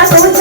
más